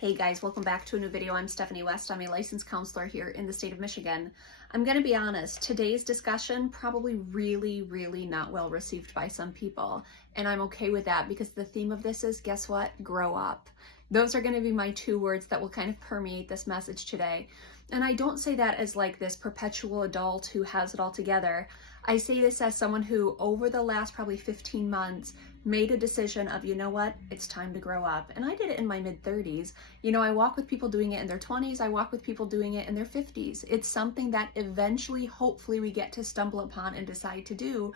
Hey guys, welcome back to a new video. I'm Stephanie West. I'm a licensed counselor here in the state of Michigan. I'm going to be honest, today's discussion probably really not well received by some people. And I'm okay with that because the theme of this is, guess what? Grow up. Those are going to be my two words that will kind of permeate this message today. And I don't say that as like this perpetual adult who has it all together. I say this as someone who over the last probably 15 months made a decision of, you know what, it's time to grow up. And I did it in my mid-30s. You know, I walk with people doing it in their 20s. I walk with people doing it in their 50s. It's something that eventually, hopefully, we get to stumble upon and decide to do.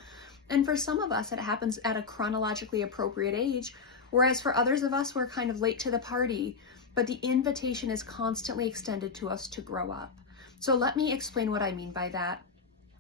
And for some of us, it happens at a chronologically appropriate age, whereas for others of us, we're kind of late to the party. But the invitation is constantly extended to us to grow up. So let me explain what I mean by that.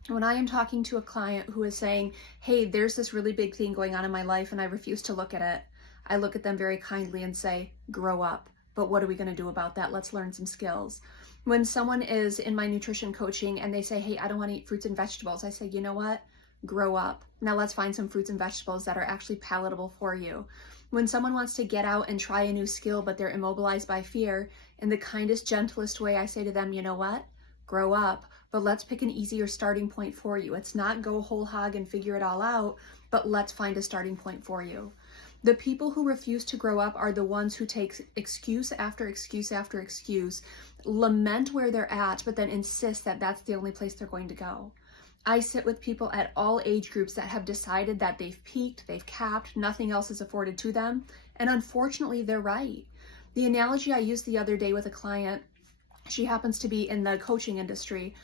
When I am talking to a client who is saying, hey, there's this really big thing going on in my life and I refuse to look at it, I look at them very kindly and say, grow up. But what are we going to do about that? Let's learn some skills. When someone is in my nutrition coaching and they say, hey, I don't want to eat fruits and vegetables, I say, you know what? Grow up. Now let's find some fruits and vegetables that are actually palatable for you. When someone wants to get out and try a new skill, but they're immobilized by fear, in the kindest, gentlest way, I say to them, you know what? Grow up. But let's pick an easier starting point for you. It's not go whole hog and figure it all out, but let's find a starting point for you. The people who refuse to grow up are the ones who take excuse after excuse after excuse, lament where they're at, but then insist that that's the only place they're going to go. I sit with people at all age groups that have decided that they've peaked, they've capped, nothing else is afforded to them, and unfortunately, they're right. The analogy I used the other day with a client, she happens to be in the coaching industry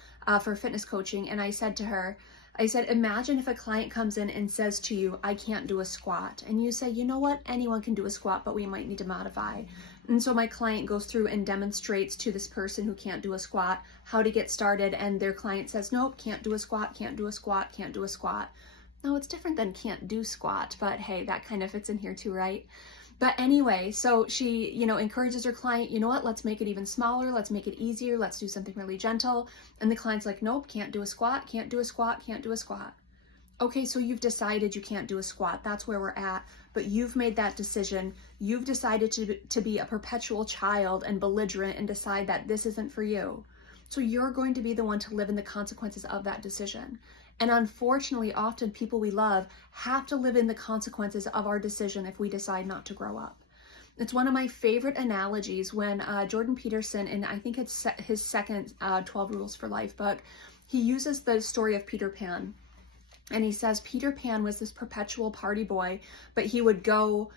for fitness coaching. And I said to her, I said, imagine if a client comes in and says to you, I can't do a squat. And you say, you know what? Anyone can do a squat, but we might need to modify. And so my client goes through and demonstrates to this person who can't do a squat how to get started. And their client says, nope, can't do a squat, can't do a squat, can't do a squat. No, it's different than can't do squat, but hey, that kind of fits in here too, right? But anyway, so she, encourages her client, you know what, let's make it even smaller. Let's make it easier. Let's do something really gentle. And the client's like, nope, can't do a squat, can't do a squat, can't do a squat. Okay, so you've decided you can't do a squat. That's where we're at. But you've made that decision. You've decided to be a perpetual child and belligerent and decide that this isn't for you. So you're going to be the one to live in the consequences of that decision. And unfortunately, often people we love have to live in the consequences of our decision if we decide not to grow up. It's one of my favorite analogies when Jordan Peterson, and I think it's his second 12 Rules for Life book, he uses the story of Peter Pan. And he says Peter Pan was this perpetual party boy, but he would go,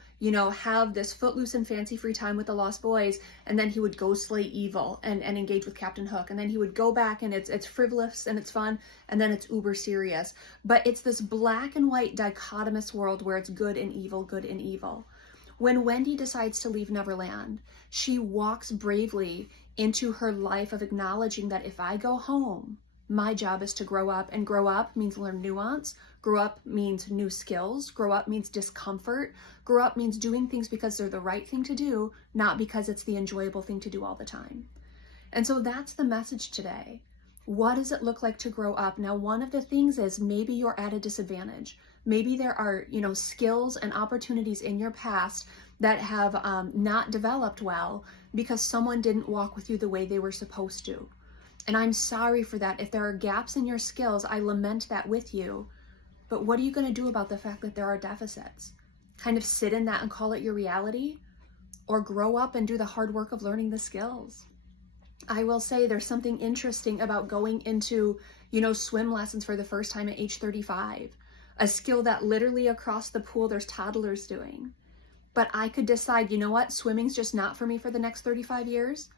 have this footloose and fancy free time with the Lost Boys, and then he would go slay evil and engage with Captain Hook. And then he would go back and it's frivolous and it's fun, and then it's uber serious. But it's this black and white dichotomous world where it's good and evil, good and evil. When Wendy decides to leave Neverland, she walks bravely into her life of acknowledging that if I go home, my job is to grow up, and grow up means learn nuance. Grow up means new skills. Grow up means discomfort. Grow up means doing things because they're the right thing to do, not because it's the enjoyable thing to do all the time. And so that's the message today. What does it look like to grow up? Now, one of the things is maybe you're at a disadvantage. Maybe there are, skills and opportunities in your past that have not developed well because someone didn't walk with you the way they were supposed to. And I'm sorry for that. If there are gaps in your skills, I lament that with you. But what are you going to do about the fact that there are deficits? Kind of sit in that and call it your reality? Or grow up and do the hard work of learning the skills? I will say there's something interesting about going into, swim lessons for the first time at age 35. A skill that literally across the pool there's toddlers doing. But I could decide, you know what, swimming's just not for me for the next 35 years.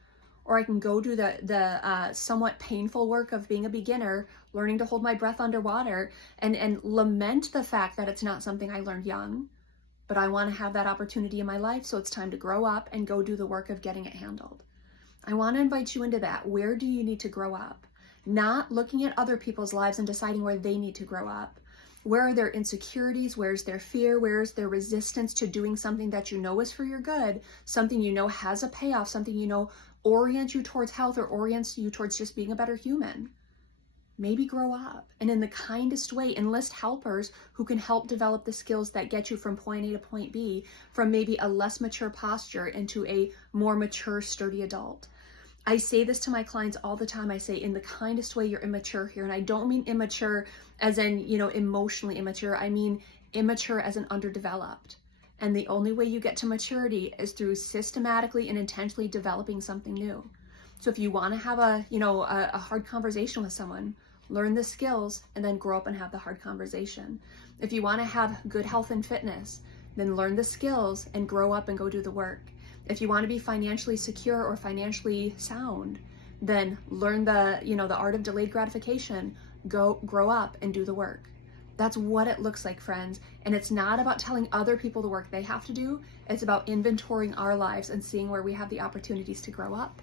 Or I can go do the somewhat painful work of being a beginner, learning to hold my breath underwater, and lament the fact that it's not something I learned young. But I want to have that opportunity in my life, so it's time to grow up and go do the work of getting it handled. I want to invite you into that. Where do you need to grow up? Not looking at other people's lives and deciding where they need to grow up. Where are their insecurities? Where's their fear? Where's their resistance to doing something that you know is for your good? Something you know has a payoff, something you know orients you towards health or orients you towards just being a better human. maybe grow up and in the kindest way enlist helpers who can help develop the skills that get you from point A to point B, from maybe a less mature posture into a more mature, sturdy adult. I say this to my clients all the time. I say, in the kindest way, you're immature here. And I don't mean immature as in, emotionally immature. I mean immature as in underdeveloped. And the only way you get to maturity is through systematically and intentionally developing something new. So if you want to have a hard conversation with someone, learn the skills and then grow up and have the hard conversation. If you want to have good health and fitness, then learn the skills and grow up and go do the work. If you want to be financially secure or financially sound, then learn the art of delayed gratification, grow up and do the work. That's what it looks like, friends. And it's not about telling other people the work they have to do. It's about inventorying our lives and seeing where we have the opportunities to grow up.